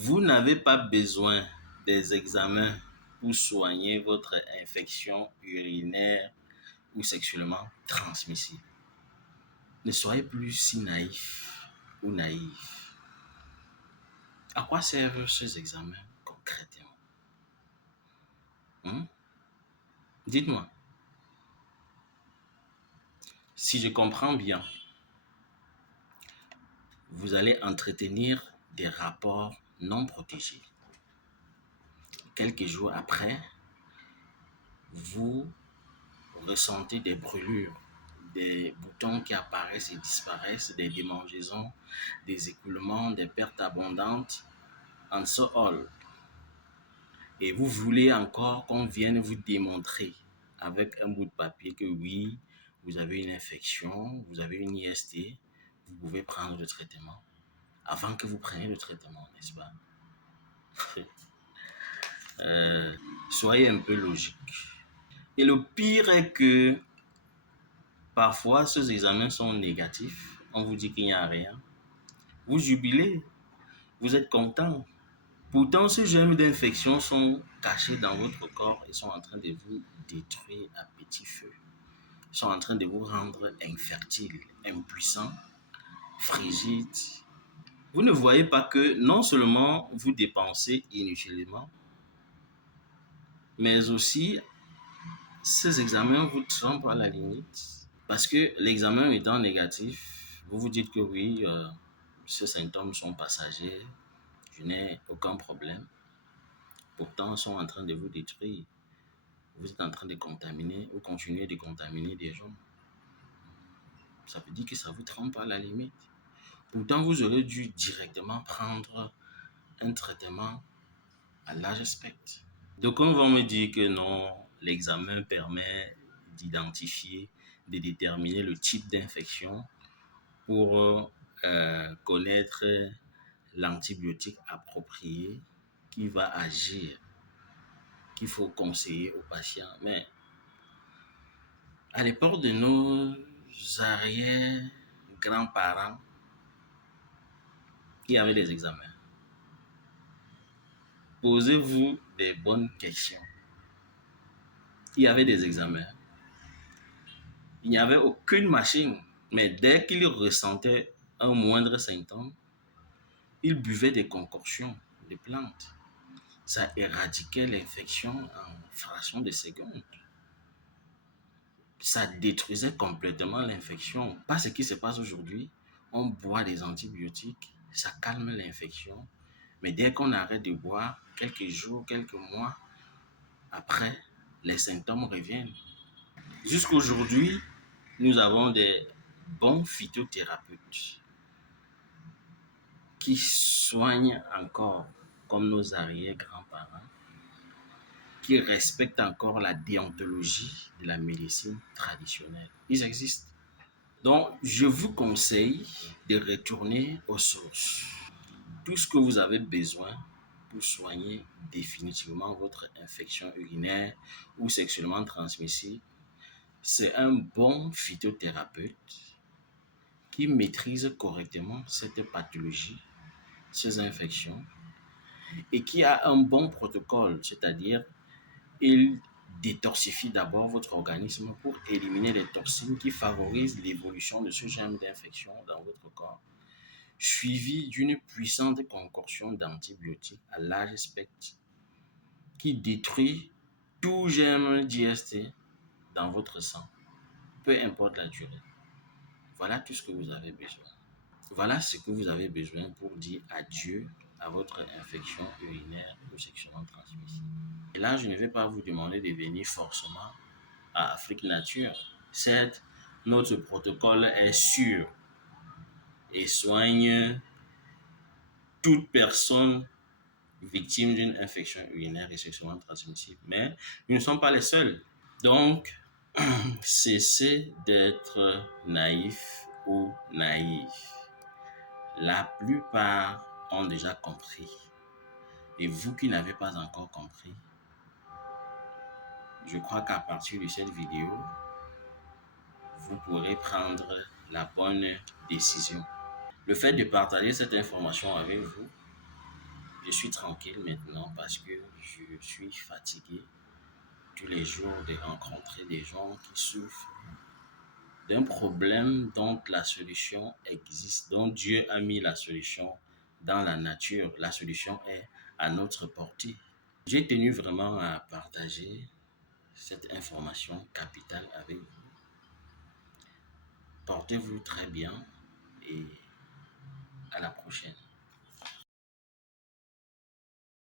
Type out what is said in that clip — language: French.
Vous n'avez pas besoin des examens pour soigner votre infection urinaire ou sexuellement transmissible. Ne soyez plus si naïf ou naïf. À quoi servent ces examens concrètement? Dites-moi. Si je comprends bien, vous allez entretenir des rapports non protégés. Quelques jours après, vous ressentez des brûlures, des boutons qui apparaissent et disparaissent, des démangeaisons, des écoulements, des pertes abondantes, and so on. Et vous voulez encore qu'on vienne vous démontrer avec un bout de papier que oui, vous avez une infection, vous avez une IST, vous pouvez prendre le traitement. Avant que vous preniez le traitement, n'est-ce pas? Soyez un peu logique. Et le pire est que parfois, ces examens sont négatifs. On vous dit qu'il n'y a rien. Vous jubilez. Vous êtes content. Pourtant, ces germes d'infection sont cachés dans votre corps et sont en train de vous détruire à petit feu. Ils sont en train de vous rendre infertile, impuissant, frigide. Vous ne voyez pas que non seulement vous dépensez inutilement, mais aussi ces examens vous trompent à la limite. Parce que l'examen étant négatif, vous vous dites que oui, ces symptômes sont passagers, je n'ai aucun problème. Pourtant, ils sont en train de vous détruire. Vous êtes en train de contaminer ou continuer de contaminer des gens. Ça veut dire que ça vous trompe à la limite. Pourtant, vous aurez dû directement prendre un traitement à large spectre. Donc, on va me dire que non, l'examen permet d'identifier, de déterminer le type d'infection pour connaître l'antibiotique approprié qui va agir, qu'il faut conseiller aux patients. Mais à l'époque de nos arrière-grands-parents, il y avait des examens. Posez-vous des bonnes questions. Il y avait des examens. Il n'y avait aucune machine. Mais dès qu'ils ressentaient un moindre symptôme, ils buvaient des concoctions de plantes. Ça éradiquait l'infection en fraction de secondes. Ça détruisait complètement l'infection. Pas ce qui se passe aujourd'hui. On boit des antibiotiques, ça calme l'infection. Mais dès qu'on arrête de boire, quelques jours, quelques mois après, les symptômes reviennent. Jusqu'aujourd'hui, nous avons des bons phytothérapeutes qui soignent encore comme nos arrière-grands-parents, qui respectent encore la déontologie de la médecine traditionnelle. Ils existent. Donc, je vous conseille de retourner aux sources. Tout ce que vous avez besoin pour soigner définitivement votre infection urinaire ou sexuellement transmissible, c'est un bon phytothérapeute qui maîtrise correctement cette pathologie, ces infections, et qui a un bon protocole, c'est-à-dire il détoxifie d'abord votre organisme pour éliminer les toxines qui favorisent l'évolution de ce germe d'infection dans votre corps, suivi d'une puissante concoction d'antibiotiques à large spectre qui détruit tout germe d'IST dans votre sang, peu importe la durée. Voilà tout ce que vous avez besoin. Voilà ce que vous avez besoin pour dire adieu à votre infection urinaire ou sexuellement transmissible. Et là, je ne vais pas vous demander de venir forcément à Afrique Nature. Certes, notre protocole est sûr et soigne toute personne victime d'une infection urinaire et sexuellement transmissible. Mais nous ne sommes pas les seuls. Donc, cessez d'être naïf ou naïf. La plupart ont déjà compris. Et vous qui n'avez pas encore compris, je crois qu'à partir de cette vidéo, vous pourrez prendre la bonne décision. Le fait de partager cette information avec vous, Je suis tranquille maintenant parce que je suis fatigué tous les jours de rencontrer des gens qui souffrent d'un problème dont la solution existe, dont Dieu a mis la solution dans la nature. La solution est à notre portée. J'ai tenu vraiment à partager cette information capitale avec vous. Portez-vous très bien et à la prochaine.